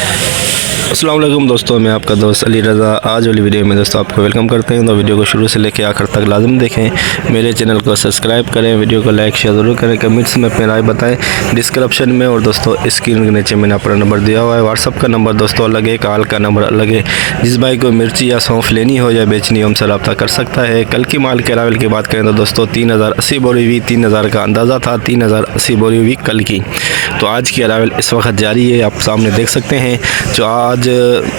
अस्सलाम वालेकुम दोस्तों, मैं आपका दोस्त अली रज़ा। आज वाली वीडियो में दोस्तों आपको वेलकम करते हैं। तो वीडियो को शुरू से लेकर आखिर तक लाजम देखें। मेरे चैनल को सब्सक्राइब करें, वीडियो को लाइक शेयर ज़रूर करें, कमेंट्स में अपनी राय बताएं डिस्क्रिप्शन में। और दोस्तों स्क्रीन के नीचे मैंने अपना नंबर दिया हुआ है। व्हाट्सअप का नंबर दोस्तों अलग है, कॉल का नंबर अलग है। जिस भाई को मिर्ची या सौंफ लेनी हो या बेचनी हो हमसे रब्ता कर सकता है। कल की माल के अरावल की बात करें तो दोस्तों 3080 बोरी हुई, 3000 का अंदाज़ा था, 3080 बोरी हुई कल की। तो आज की अरावल इस वक्त जारी है, आप सामने देख सकते हैं। जो आज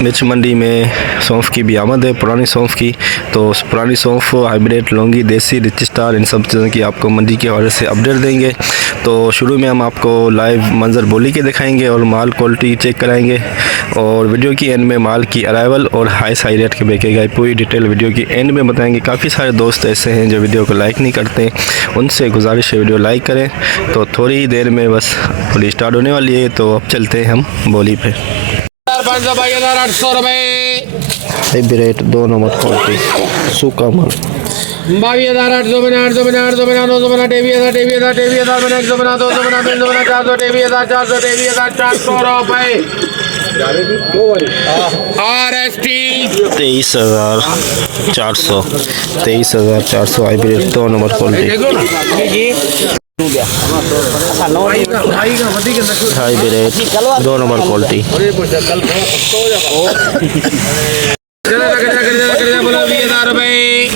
मिर्च मंडी में सौंफ की भी आमद है, पुरानी सौंफ की। तो पुरानी सौंफ, हाइब्रिड, लौंगी, देसी, रिच स्टार, इन सब चीज़ों की आपको मंडी के हवाले से अपडेट देंगे। तो शुरू में हम आपको लाइव मंजर बोली के दिखाएंगे और माल क्वालिटी चेक कराएंगे। और वीडियो की एंड में माल की अराइवल और हाई रेट के बेचेगा पूरी डिटेल वीडियो की एंड में बताएंगे। काफ़ी सारे दोस्त ऐसे हैं जो वीडियो को लाइक नहीं करते, उनसे गुजारिश है वीडियो लाइक करें। तो थोड़ी ही देर में बस बोली स्टार्ट होने वाली है, तो अब चलते हैं हम बोली पे। 800 रुपये हाइब्रिड 2 नंबर क्वालिटी सूखा माल 22,800 बना 800 बना 800 बना 900 बना 23,000 23,000 बना 100 बना 200 बना 300 बना 400 23,400 रुपये। RST 23,400 hybrid 2 number quality hybrid 2 number quality 20,000 रुपये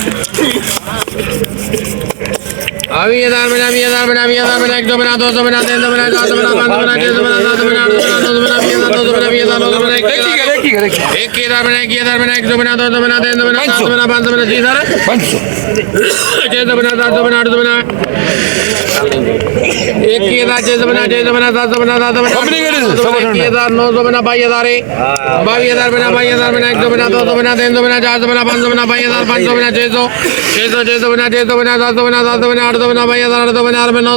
20,000 बना 20,000 बना 20,000 बना 100 बना 200 बना 300 बना 400 बना 500 बना 600 बना 700 बना 800 बना 900 बना 20,000 900 बना 20,000 900 बना 21,000 बना 21,000 बना 100 बना 200 बना 300 बना 400 बना 500 बना 600 बना 700 बना 800 बना 21,000 600 बना 700 बना 700 बना 21,000 900 बना 22,000 22,000 बना 22,000 बना 100 बना 200 बना 300 बना 400 बना 500 बना 22,000 500 बना 600 बना 600 बना 700 बना 700 बना 800 बना 22,000 800 बना 900 बना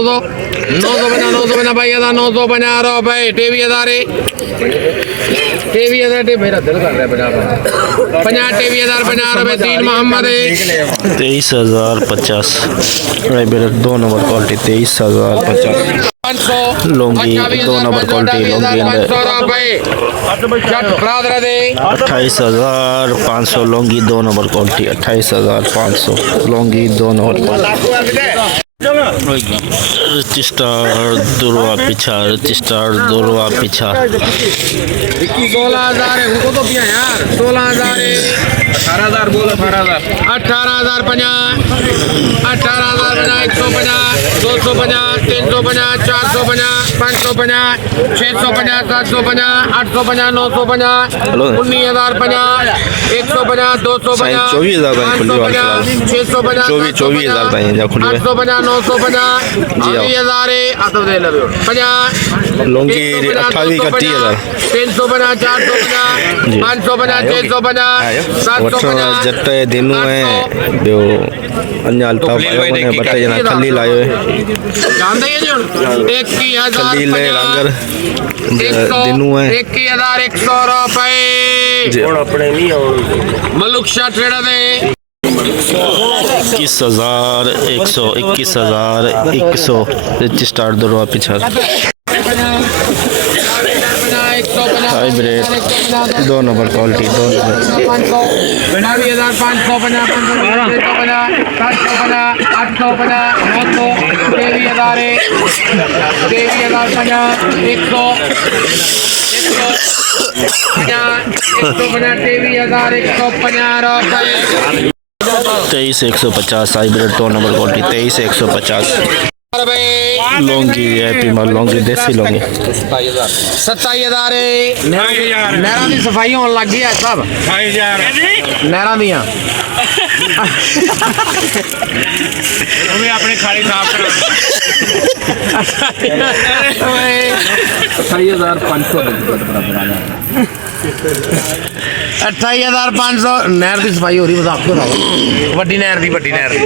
900 बना 22,000 900 बना रुपये 23,000 मेरा दिल कर रहा है 23,000 बना रुपये 3 मोहम्मद 23,050 हाइब्रिड 2 नंबर क्वालिटी 23,050 लौंगी 2 नंबर क्वालिटी लौंगी 28,500 लौंगी 2 नंबर क्वालिटी 28,500 लौंगी 2 नंबर क्वालिटी रजिस्टर दुरवा पीछा 16,000 है उनको तो पिया यार 16,000 18,000 बोलो 18,000 50 18,000 बना 150 250 350 450 550 650 750 850 950 19,000 50 150 250 24,000 650 24,000 850 950 20,000 आता दे लो 50 लौंगी 28 का 30,000 350 450 550 650 750 जट्टे दिनू है जो अन्य अल्टा ने बटे जना खली लायो है जानते हैं जो 21,000 खली ले रंगर दिनू है 21,100 रुपये अपने नहीं मलुक शाह ट्रेडर दे 21,100 रजिस्टर दरवा पीछा hybrid 2 number quality 2 number 22,550 23,150 hybrid 2 number quality 23,150 लौंगी हैप्पी माल लौंगी देसी लौंगी 27,000 नहर की सफाई होने लग गई है सब नहर दियाँ अपने खाली साफ करो 28,500 नहर की सफाई हो रही बता आपको वड्डी नहर की मेरे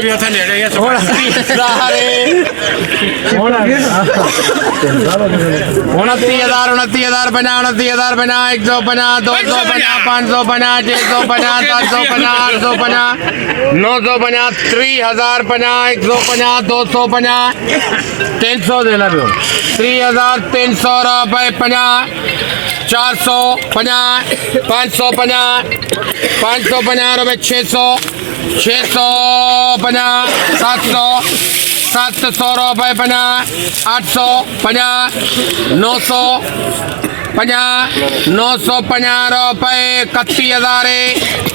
भी उत्थे नेड़े है 29,000 29,000 बना 29,000 बना 150 250 550 650 750 850 950 3,050 150 250 300 देना भी 3,300 रुपये 50 450 550 550 रुपये 600 650 700 700 रुपये 50 850 900 50 950 रुपये 31,000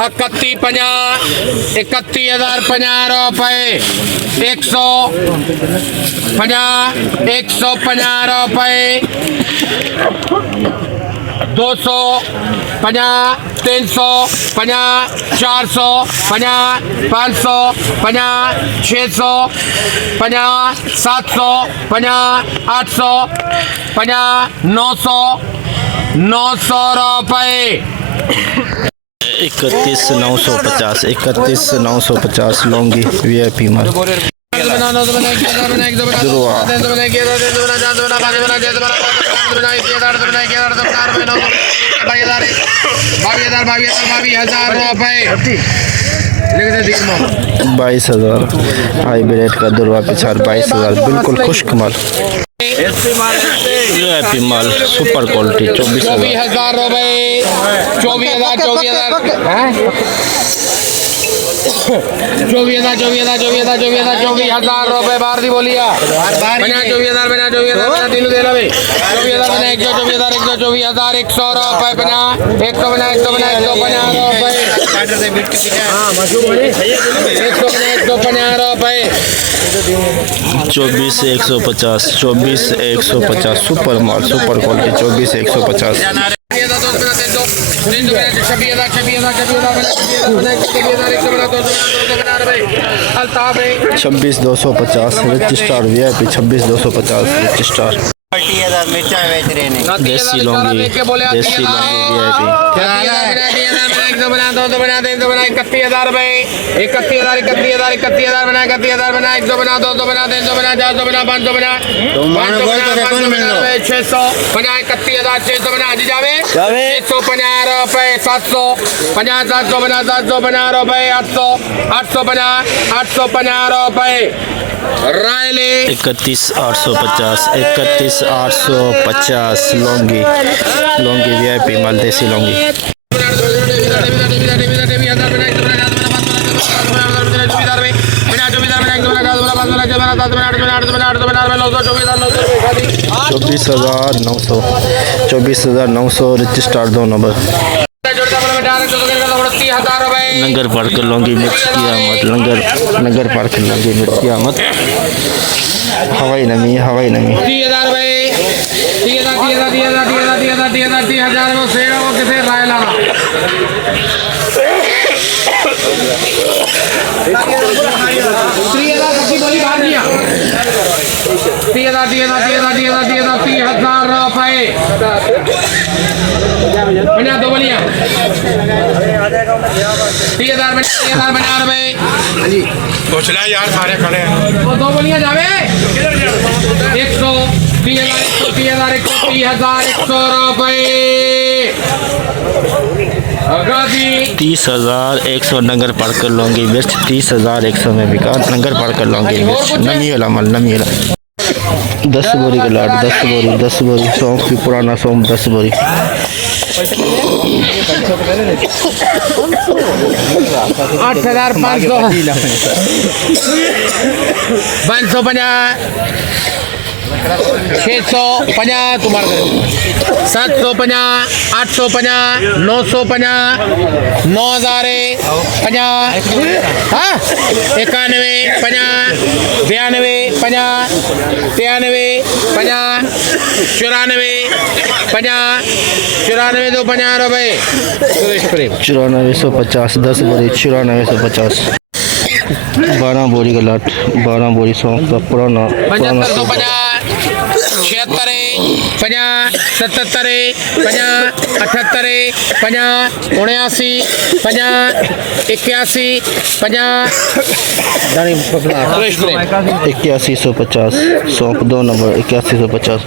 3150 31,050 रुपये 150 150 रुपये 250 350 450 550 650 750 850 900 रुपये 31,950 31,950 लौंगी वीआईपी माल बाईस हजार हाईब्रिड का दुर्वा पिछाड़ 22,000 बिल्कुल खुश्क माल वीआईपी माल सुपर क्वालिटी 24,000 रुपये 24,000 रुपये बाहर दी बोलिया 24,000 बना 24,000 तीन दे रहे 24,000 बना 124,000 124,000 100 रुपये बना 100 बना 100 बना 150 रुपये 150 रुपये 24,150 24,150 सुपर माल super quality 24,150 26,250 rich star VIP 26,250 rich star देसी लौंगी वीआईपी 31,000 रुपये 31,000 31,000 बना 31,000 बना 100 बना 200 बना 300 बना 400 बना 500 बना 600 बना 31,600 बना जी जावे 650 रुपये 700 50 700 बना 700 बना रुपये 800 800 बना 850 रुपये रायले 31,850 31,850 लौंगी वीआईपी माल देसी लौंगी चौबीस हजार नौ सौ रिच स्टार 2 नंबर नंगर पार्क लौंगी मिर्च की आमद नंगर पार्क लौंगी मिर्च की आमद हवाई नमी 30,000 रुपये 30,000 वो सेवा वो किसे रायला 30,000 की बोली बाहर दिया 30,000 रुपये बना दो बोलिया 30,000 बना रुपये सोच लिया यार सारे खड़े हैं वो दो बोलिया जावे 100 30,000 100 रुपये 30,100 नंगर पार्क लौंगी मिर्च 30,100 में बिका नंगर पार्क लौंगी मिर्च नमी वाला माल नमी वाला 10 बोरी का लाट 10 बोरी सौंफ की पुराना सौंफ 10 बोरी 650 तुम्हारे 750 850 950 9,000 50 हाँ 91 50 92 50 93 50 94 50 94 तो 50 रुपये 94,150 10 बोरी 94,150 12 बोरी का लाट 12 बोरी सौंफ का पुराना 75 76 50 77 50 78 50 79 50 81 50 81,150 सौंफ 2 नंबर 81,150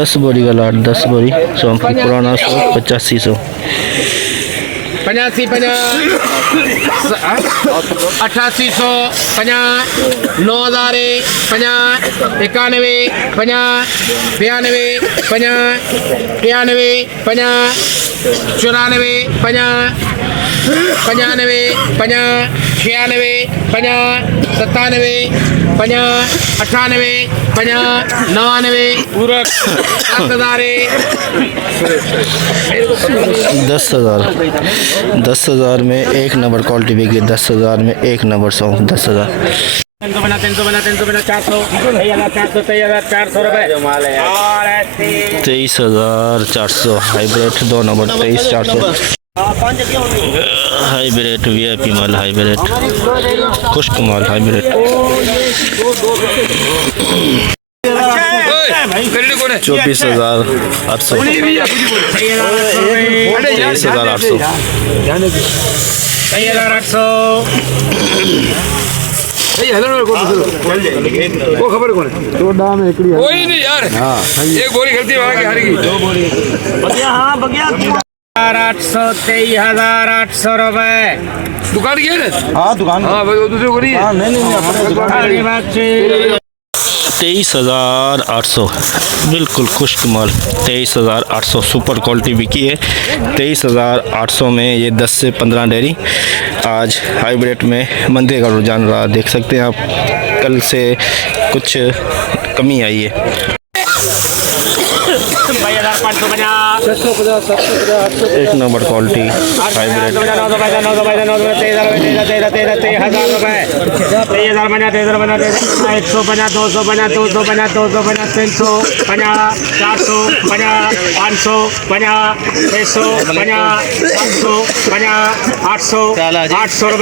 10 बोरी का लाट 10 बोरी सौंफ की पुराना सौंफ 85,000 85 8850 50 9000 50 91 50 92 50 93 50 94 50 95 50 96 50 97 50 98 50 99 पूरा 7000 10,000 में एक नंबर क्वालिटी बिकी 10,000 में एक नंबर सॉन्ग 10,000 300 बना 400 400 रुपए और 23,400 हाइब्रिड 2 नंबर 23,400 हाइब्रिड VIP माल हाइब्रिड खुश्क माल हाइब्रिड 24,800 कोई नहीं यार एक बोरी गलती वहाँ की हारेगी 23,800 रुपए दुकान की है ना हाँ दुकान हाँ भाई वो दूसरे को नहीं है नहीं 23,800 बिल्कुल खुश्क माल 23,800 सुपर क्वालिटी बिकी है 23,800 में ये 10 से 15 डेयरी आज हाइब्रिड में मंदी का रुझान रहा देख सकते हैं आप कल से कुछ कमी आई है 1 नंबर क्वालिटी हाइब्रिड 800 रुपए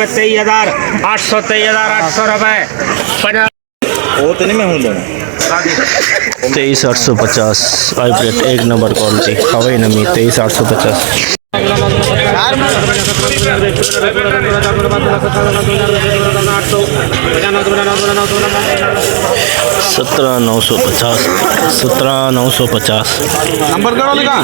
23,800 रुपए वो तो नहीं मैं हूँ लेना 23,850 हाइब्रिड 1 नंबर क्वालिटी हवाई नमी 23,850 17,950 17,950 नंबर करो लगा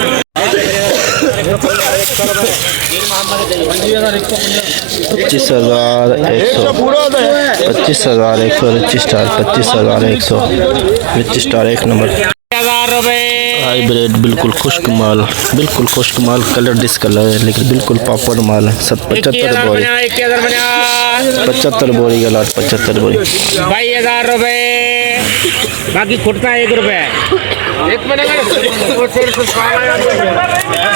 25,100 स्टार 25,100 स्टार 1 नंबर 1,000 रुपए हाइब्रिड बिल्कुल खुश्क माल कलर डिस्कलर है लेकिन बिल्कुल पापड़ माल है 75 बोरी 75 बोरी का लाट 75 बोरी 22,000 रुपए बाकी खुटता 1 रुपए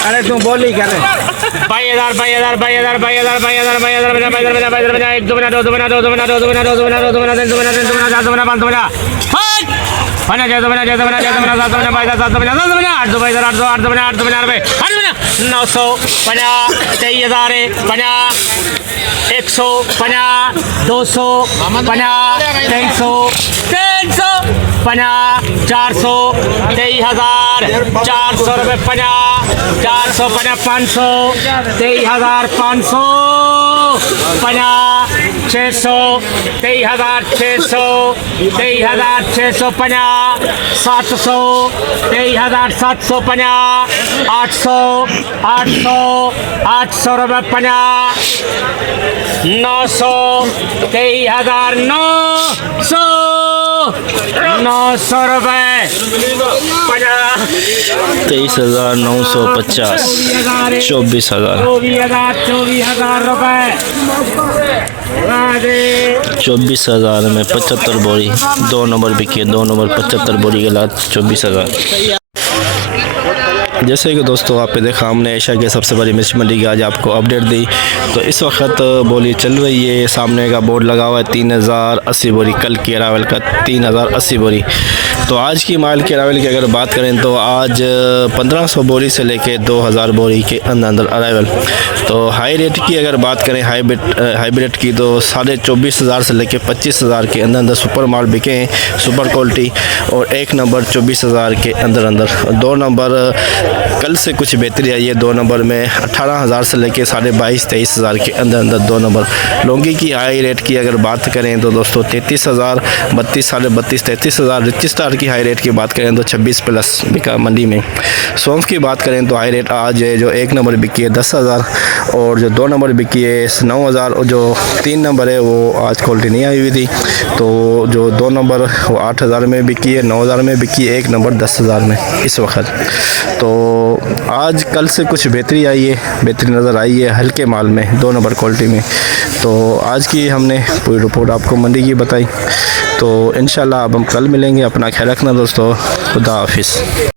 अरे तुम बोल ही कर 22,000 1 2 बना 2 बना 2 बना 2 बना 2 बना 3 बना 3 बना 4 बना 5 बना 6 बना 7 बना 8 बना 10 बना 8 बना 900 बना 23,000 बना 100 बना 200 बना 300 बना 400 23,400 रुपये 400 बना 500 23,500 बना 600 23,600 23,600 बना 700 23,700 बना 800 रुपये बना 900 23,900 रुपये 23,950 24,000 24,000 रुपये 24,000 में 75 बोरी 2 नंबर बिकी 2 नंबर 75 बोरी के लात 24,000 जैसे कि दोस्तों आपने देखा हमने एशिया के सबसे बड़ी मिर्च मंडी की आज आपको अपडेट दी। तो इस वक्त बोली चल रही है, सामने का बोर्ड लगा हुआ है 3,080 बोरी, कल की अरावल का 3,080 बोरी। तो आज की माल की अरावल की अगर बात करें तो आज 1500 बोरी से लेके 2,000 बोरी के अंदर अरावल। तो हाई रेट की अगर बात करें हाइब्रिड की तो 24,500 से लेके 25,000 के अंदर सुपर माल बिके हैं, सुपर क्वालिटी। और 1 नंबर 24,000 के अंदर 2 नंबर कल से कुछ बेहतरी आई है। 2 नंबर में 18,000 से लेके 22,000-23,000 के अंदर 2 नंबर। लौंगी की हाई रेट की अगर बात करें तो दोस्तों 33,000, 32, 32.5, 33,000। रिच स्टार की हाई रेट की बात करें तो 26+ बिका मंडी में। सौंफ की बात करें तो हाई रेट आज है जो 1 नंबर बिकी है 10,000 और जो 2 नंबर बिकी है 9,000, और जो 3 नंबर है वो आज क्वालिटी नहीं आई हुई थी, तो जो 2 नंबर वो 8,000 में बिकी है, 9,000 में बिकी है, 1 नंबर 10,000 में इस वक्त। तो आज कल से कुछ बेहतरी आई है, बेहतरी नज़र आई है हल्के माल में 2 नंबर क्वालिटी में। तो आज की हमने पूरी रिपोर्ट आपको मंडी की बताई। तो इंशाल्लाह अब हम कल मिलेंगे। अपना ख्याल रखना दोस्तों, खुदा हाफिज़।